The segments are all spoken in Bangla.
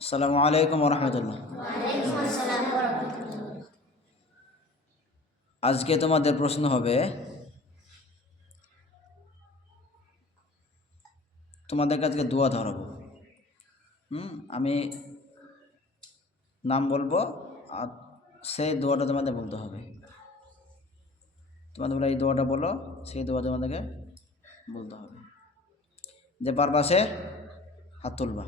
আসসালামু আলাইকুম রহমতুল্লাহ। আজকে তোমাদের প্রশ্ন হবে, তোমাদের কাছে দোয়া ধরাবো। আমি নাম বলবো আর সেই দোয়াটা তোমাদের বলতে হবে। তোমাদের বলে এই দোয়াটা বলো, সেই দোয়া তোমাদেরকে বলতে হবে। যে পারবা সে হাত তুলবা।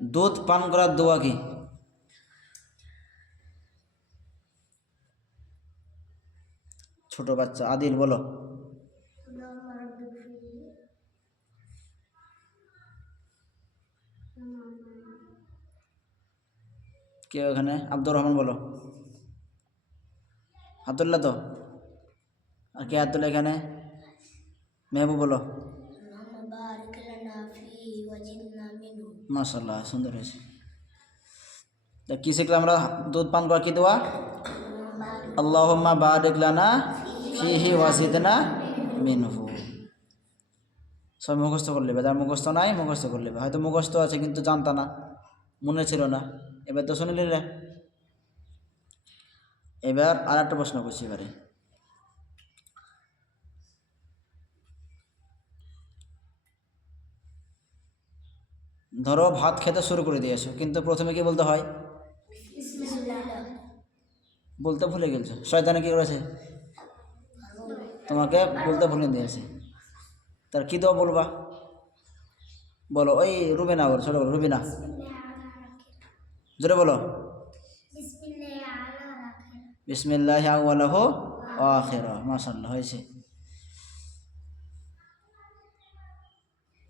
দুধ পান করার দোয়া কি? ছোট বাচ্চা আদিল বলো। কে ওখানে? আব্দুর রহমান বলো। হাতুল্লাহ তো। আর কে হাতুল্লাহ এখানে? মেহবুব বলো। মাশাআল্লাহ, সুন্দর হয়েছে। তা কি শিখলাম আমরা? দুধ পান করা কি দোয়া? আল্লাহুম্মা বারিক লানা ফিহি ওয়াজিদনা মিনহু। সব মুখস্থ করে নেবে, যার মুখস্থ নাই মুখস্থ করে নেবে। হয়তো মুখস্থ আছে কিন্তু জানতা না, মনে ছিল না, এবার তো শুনে নিলে। এবার আর একটা প্রশ্ন করছি। এবারে ধরো ভাত খেতে শুরু করে দিয়েছো, কিন্তু প্রথমে কি বলতে হয়? বলতে ভুলে গেছো। শয়তানে কি করেছে? তোমাকে বলতে ভুলে দিয়েছে। তার কি দোয়া বলবা? বলো। ওই রুবিনা বলো, ছোট বলো, রুবিনা জোরে বলো। বিসমিল্লাহি আউয়ালাহু ওয়া আখিরাহু। মাশাআল্লাহ, হয়েছে।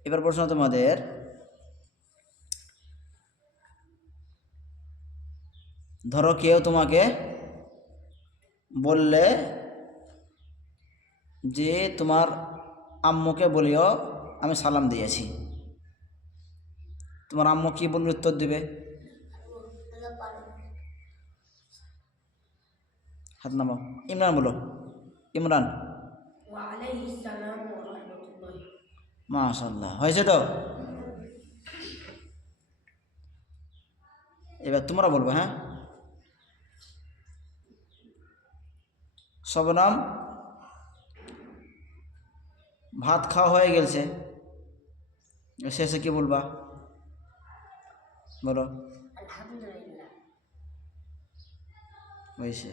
এবার প্রশ্ন তোমাদের, ধরো কেউ তোমাকে বললে যে তোমার আম্মুকে বলিও আমি সালাম দিয়েছি, তোমার আম্মু কি বললে উত্তর দিবে? হাত নামাও। ইমরান বলো। ইমরান। মাশাআল্লাহ, হয়েছে তো। এবার তোমরা বলবো। হ্যাঁ, শবনম, ভাত খাওয়া হয়ে গেছে, শেষে কি বলবা? বলো। আলহামদুলিল্লাহ। হয়েছে।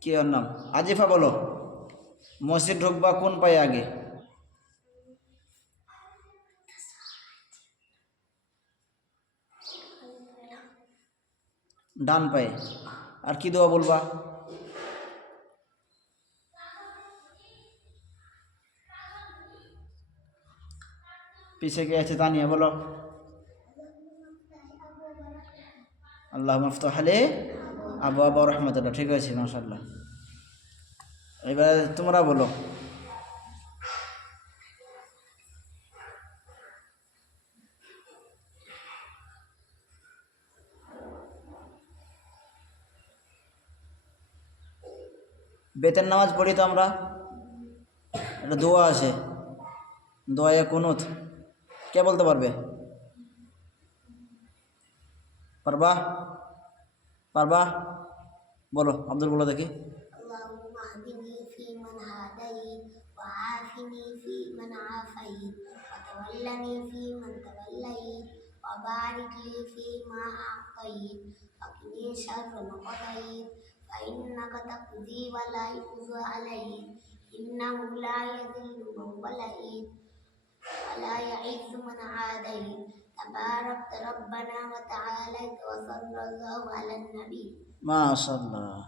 কি ওর নাম? আজিফা বলো। মসজিদ ঢুকবা কোন পায়ে আগে? ডান পায়ে। আর কি দোয়া বলবা? পিছে কে আছে? তানিয়া বলো। আল্লাহ মাফতাহ আলী আবু আবু রহমতুল্লাহ। ঠিক আছে, মাশাআল্লাহ। এবার তোমরা বলো। বেতের নামাজ পড়ি তো আমরা, একটা দোয়া আছে, দোয়া কুনুত। কে বলতে পারবে? পারবা? পারবা? বলো। আব্দুল বলো দেখি। আল্লাহুম্মা হদিনি ফিমান হাদাইত ওয়া আফিনি ফিমান আফাইত ওয়া তাওয়াল্লানি ফিমান তাওয়াল্লাইত ওয়া বারিক লি ফিমা আ'তাইত ওয়া কিনি শাররা মা কাদাইত ফা ইন্নাকা তাকদি ওয়া লা ইউযা আলাইক ইন্নাহু লা ইয়াযিল্লু মান ওয়ালাইত ওয়া লা ইয়া'ইয্যু মান আদাইত তাবারাকতা রাব্বানা ওয়া তাআলাইত ওয়া সাল্লাল্লাহু আলান নবী। মাশাআল্লাহ।